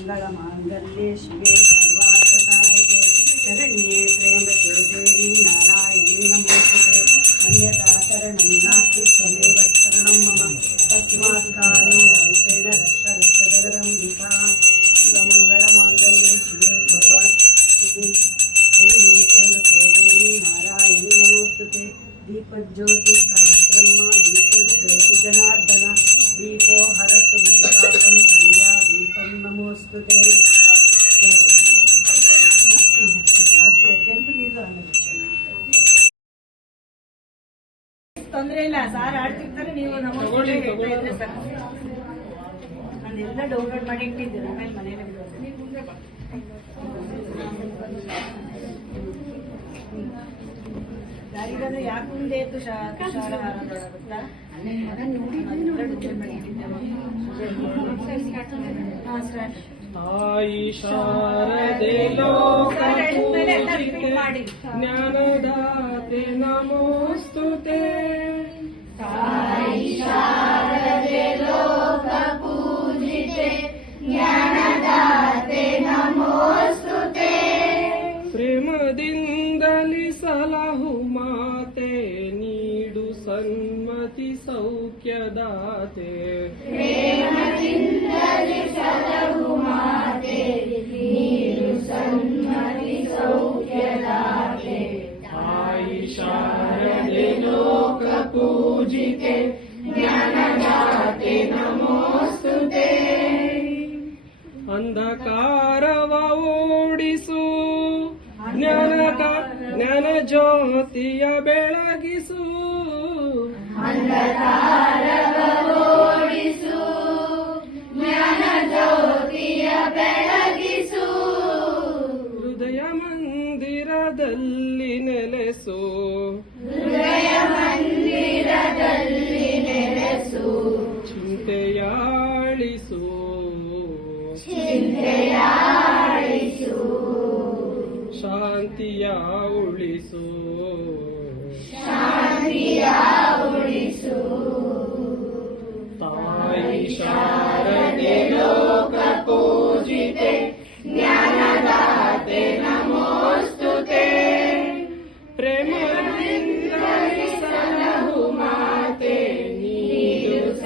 सर्वमङ्गलमाङ्गल्ये शिवे सर्वार्थसाधके शरण्ये त्र्यम्बके देवी नारायणी नमोस्तुते अन्यथा शरणं नास्ति त्वमेव शरणं मम तस्मात् कारुण्यरूपेण रक्ष रक्ष जगदम्बिका सर्वमङ्गलमाङ्गल्ये शिवे सर्वार्थसाधके शरण्ये त्र्यम्बके देवी नारायणी नमोस्तुते दीपज्योति परब्रह्म दीपज्योति जनार्दन दीपो हरतु मयिपापं संध्या दीपं नमोस्तुते ತೊಂದರೆ ಇಲ್ಲ ಸಾರ್ ಆಡ್ತಿರ್ತಾರೆ ನೀವು ನಮೋಸ್ತುತೆ ಹೇಳ್ತಾ ಇದ್ರೆ ಸಾಕು ನಾನೆಲ್ಲ ಡೌನ್ಲೋಡ್ ಮಾಡಿ ಇಟ್ಟಿದ್ದೀನಿ ಆಮೇಲೆ ಮನೇಲಿ ಯಾರಿಗಾದ್ರೂ ಯಾಕೆ ಮುಂದೆ ಎದ್ದು ತುಷಾರ ಗೊತ್ತಾ ತಾಯಿ ಶಾರದೆ ಲೋಕಪೂಜಿತೆ ಜ್ಞಾನದಾತೆ ನಮೋಸ್ತುತೆ ತಾಯಿ ಶಾರದೆ ಲೋಕಪೂಜಿತೆ ಜ್ಞಾನದಾತೆ ನಮೋಸ್ತುತೆ ಪ್ರೇಮದಿಂದಲಿ ಸಲಹು ಮಾತೆ ನೀಡು ಸನ್ಮತಿ ಸೌಖ್ಯದಾತೆ ಪ್ರೇಮದಿಂದಲಿ ಸಲಹು ಮಾತೆ ನೀಡು ಸನ್ಮತಿ ಸೌಖ್ಯದಾತೆ ತಾಯಿ ಶಾರದೆ ಲೋಕ ಪೂಜಿತೆ ಜ್ಞಾನದಾತೆ ನಮೋಸ್ತುತೆ ಅಂಧಕಾರವ ಓಡಿಸು ಜ್ಞಾನ ಜ್ಯೋತಿಯ ಬೆಳಗಿಸು ಅಂಧಕಾರವ ಓಡಿಸು ಜ್ಞಾನ ಜ್ಯೋತಿಯ ಬೆಳಗಿಸು ಹೃದಯ ಮಂದಿರದಲ್ಲಿ ನೆಲೆಸು ಹೃದಯ ಮಂದಿರದಲ್ಲಿ ನೆಲೆಸು ಚಿಂತೆಯಾಳಿಸು ಚಿಂತೆಯಾಳಿಸು ಶಾಂತಿಯ